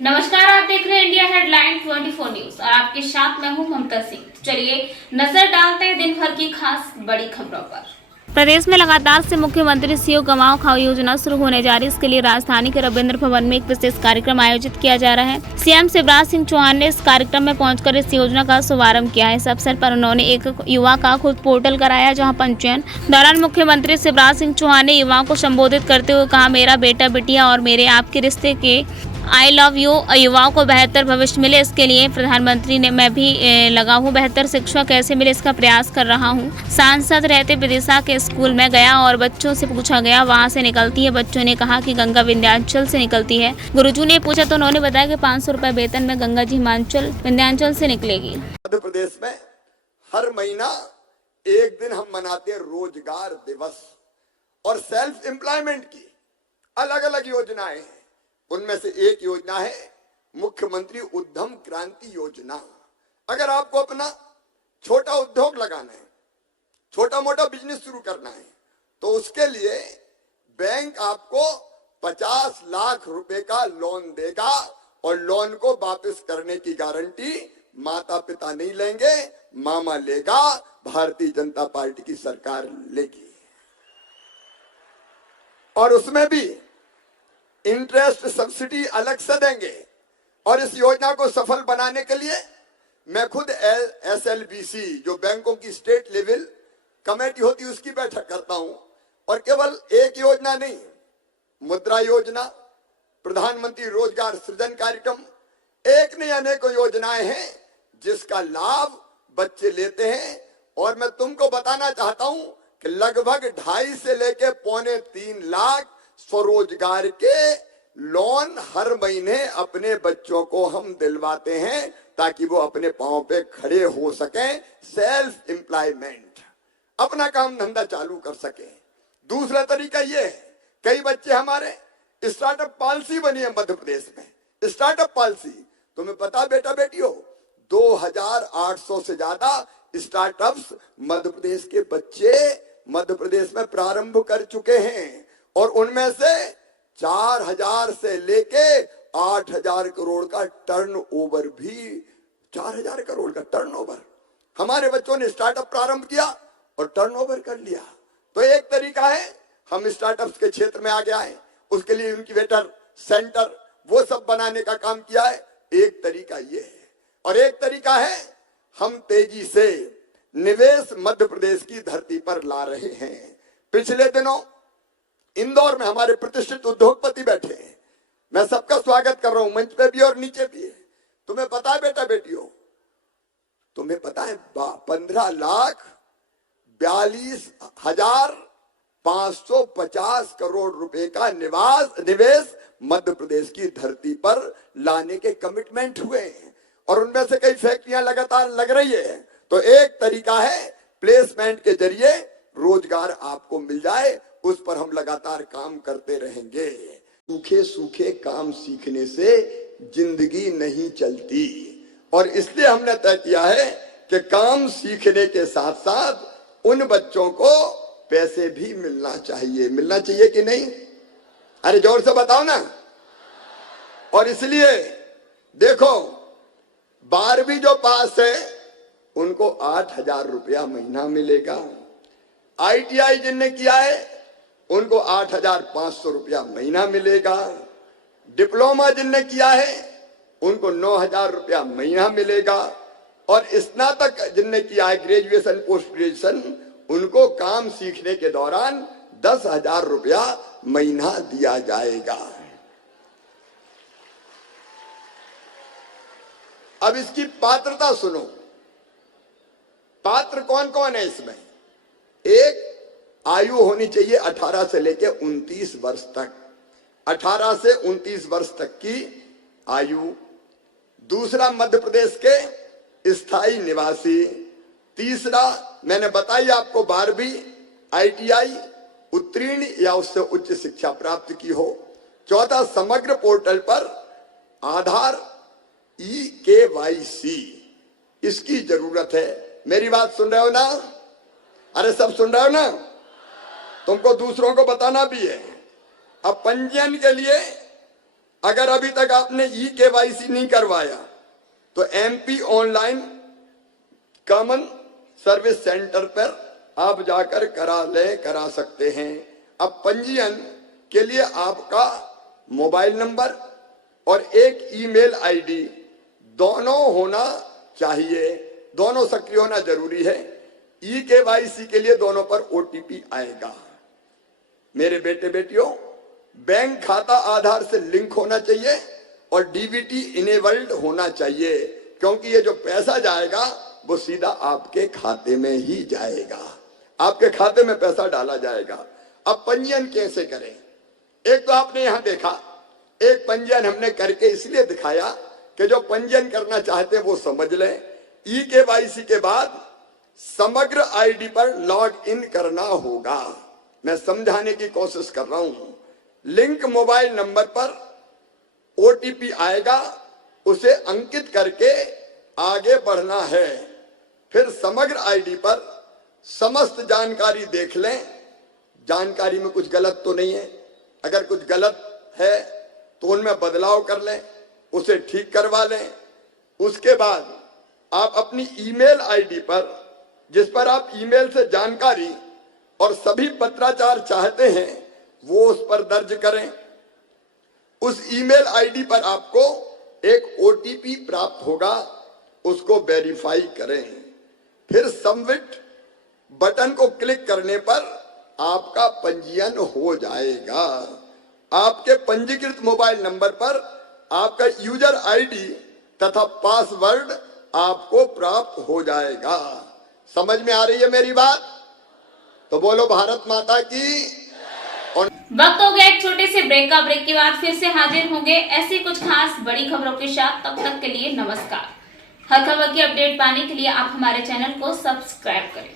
नमस्कार, आप देख रहे हैं इंडिया हेडलाइन 24 न्यूज और आपके साथ मैं हूं ममता सिंह। चलिए नजर डालते हैं दिन भर की खास बड़ी खबरों पर। प्रदेश में लगातार से मुख्यमंत्री सीओ गंवाओ खाओ योजना शुरू होने जा रही है। इसके लिए राजधानी के रविंद्र भवन में एक विशेष कार्यक्रम आयोजित किया जा रहा है। सीएम शिवराज सिंह चौहान ने इस कार्यक्रम में पहुंचकर इस योजना का शुभारंभ किया है। इस अवसर पर उन्होंने एक युवा का खुद पोर्टल कराया, जहां पंजीयन दौरान मुख्यमंत्री शिवराज सिंह चौहान ने युवाओं को संबोधित करते हुए कहा, मेरा बेटा बिटिया और मेरे आपके रिश्ते के आई लव यू युवाओं को बेहतर भविष्य मिले, इसके लिए प्रधानमंत्री ने मैं भी लगा हूँ। बेहतर शिक्षा कैसे मिले इसका प्रयास कर रहा हूँ। सांसद रहते विदिशा के स्कूल में गया और बच्चों से पूछा गया वहाँ से निकलती है। बच्चों ने कहा कि गंगा विंध्याचल से निकलती है। गुरुजी ने पूछा तो उन्होंने बताया कि 500 रुपए वेतन में गंगा जी हिमाचल विंध्याचल से निकलेगी। मध्य प्रदेश में हर महीना एक दिन हम मनाते हैं रोजगार दिवस और सेल्फ एम्प्लॉयमेंट की अलग अलग योजनाएं हैं। उनमें से एक योजना है मुख्यमंत्री उद्यम क्रांति योजना। अगर आपको अपना छोटा उद्योग लगाना है, छोटा मोटा बिजनेस शुरू करना है, तो उसके लिए बैंक आपको 50 लाख रुपए का लोन देगा और लोन को वापस करने की गारंटी माता पिता नहीं लेंगे, मामा लेगा, भारतीय जनता पार्टी की सरकार लेगी। और उसमें भी इंटरेस्ट सब्सिडी अलग से देंगे। और इस योजना को सफल बनाने के लिए मैं खुद SLBC जो बैंकों की स्टेट लेवल कमेटी होती है उसकी बैठक करता हूं। और केवल एक योजना नहीं, मुद्रा योजना, प्रधानमंत्री रोजगार सृजन कार्यक्रम, एक नहीं अनेकों योजनाएं हैं जिसका लाभ बच्चे लेते हैं। और मैं तुमको बताना चाहता हूं कि लगभग 2.5 से लेके 2.25 लाख स्वरोजगार के लोन हर महीने अपने बच्चों को हम दिलवाते हैं ताकि वो अपने पांव पे खड़े हो सकें, सेल्फ एम्प्लॉयमेंट, अपना काम धंधा चालू कर सकें। दूसरा तरीका ये है, कई बच्चे हमारे स्टार्टअप पॉलिसी बनी है मध्य प्रदेश में। स्टार्टअप पॉलिसी तुम्हें पता बेटा बेटियों, 2800 से ज्यादा स्टार्टअप्स मध्य प्रदेश के बच्चे मध्य प्रदेश में प्रारंभ कर चुके हैं। और उनमें से 4000 से लेके 8000 करोड़ का टर्नओवर भी, 4000 करोड़ का टर्नओवर हमारे बच्चों ने स्टार्टअप प्रारंभ किया और टर्नओवर कर लिया। तो एक तरीका है हम स्टार्टअप्स के क्षेत्र में आगे आए, उसके लिए इनक्यूबेटर सेंटर वो सब बनाने का काम किया है। एक तरीका ये है। और एक तरीका है हम तेजी से निवेश मध्य प्रदेश की धरती पर ला रहे हैं। पिछले दिनों इंदौर में हमारे प्रतिष्ठित उद्योगपति बैठे हैं, मैं सबका स्वागत कर रहा हूं, मंच पे भी और नीचे भी है। तुम्हें पता है बेटा बेटियों, तुम्हें पता है 15,42,550 करोड़ रुपए का निवेश मध्य प्रदेश की धरती पर लाने के कमिटमेंट हुए हैं। और उनमें से कई फैक्ट्रियां लगातार लग रही है। तो एक तरीका है प्लेसमेंट के जरिए रोजगार आपको मिल जाए, उस पर हम लगातार काम करते रहेंगे। सूखे सूखे काम सीखने से जिंदगी नहीं चलती और इसलिए हमने तय किया है कि काम सीखने के साथ साथ उन बच्चों को पैसे भी मिलना चाहिए। मिलना चाहिए कि नहीं? अरे जोर से बताओ ना। और इसलिए देखो, 12वीं जो पास है उनको 8000 रुपया महीना मिलेगा। ITI जिनने किया है उनको 8500 रुपया महीना मिलेगा। डिप्लोमा जिनने किया है उनको 9000 रुपया महीना मिलेगा। और स्नातक जिनने किया है ग्रेजुएशन पोस्ट ग्रेजुएशन, उनको काम सीखने के दौरान 10,000 रुपया महीना दिया जाएगा। अब इसकी पात्रता सुनो। पात्र कौन कौन है इसमें? एक, आयु होनी चाहिए 18 से लेकर 29 वर्ष तक, 18 से 29 वर्ष तक की आयु। दूसरा, मध्य प्रदेश के स्थायी निवासी। तीसरा, मैंने बताई आपको 12वीं ITI उत्तीर्ण या उससे उच्च शिक्षा प्राप्त की हो। चौथा, समग्र पोर्टल पर आधार EKYC इसकी जरूरत है। मेरी बात सुन रहे हो ना? अरे सब सुन रहे हो ना? तुमको दूसरों को बताना भी है। अब पंजीयन के लिए अगर अभी तक आपने KYC नहीं करवाया तो MP online common service centre पर आप जाकर करा सकते हैं। अब पंजीयन के लिए आपका मोबाइल नंबर और एक ईमेल आईडी दोनों होना चाहिए, दोनों सक्रिय होना जरूरी है। KYC के लिए दोनों पर OTP आएगा। मेरे बेटे बेटियों, बैंक खाता आधार से लिंक होना चाहिए और DBT इनेबल्ड होना चाहिए, क्योंकि ये जो पैसा जाएगा वो सीधा आपके खाते में ही जाएगा, आपके खाते में पैसा डाला जाएगा। अब पंजीयन कैसे करें? एक तो आपने यहां देखा, एक पंजीयन हमने करके इसलिए दिखाया कि जो पंजीयन करना चाहते हैं वो समझ लें। KYC के बाद समग्र आईडी पर लॉग इन करना होगा। मैं समझाने की कोशिश कर रहा हूं। लिंक मोबाइल नंबर पर OTP आएगा, उसे अंकित करके आगे बढ़ना है। फिर समग्र आईडी पर समस्त जानकारी देख लें, जानकारी में कुछ गलत तो नहीं है। अगर कुछ गलत है तो उनमें बदलाव कर लें, उसे ठीक करवा लें। उसके बाद आप अपनी ईमेल आईडी पर, जिस पर आप ईमेल से जानकारी और सभी पत्राचार चाहते हैं, वो उस पर दर्ज करें। उस ईमेल आईडी पर आपको एक OTP प्राप्त होगा, उसको वेरीफाई करें। फिर सबमिट बटन को क्लिक करने पर आपका पंजीयन हो जाएगा। आपके पंजीकृत मोबाइल नंबर पर आपका यूजर आईडी तथा पासवर्ड आपको प्राप्त हो जाएगा। समझ में आ रही है मेरी बात? तो बोलो भारत माता की। और वक्त हो गया एक छोटे से ब्रेक का। ब्रेक के बाद फिर से हाजिर होंगे ऐसी कुछ खास बड़ी खबरों के साथ। तब तक के लिए नमस्कार। हर खबर की अपडेट पाने के लिए आप हमारे चैनल को सब्सक्राइब करें।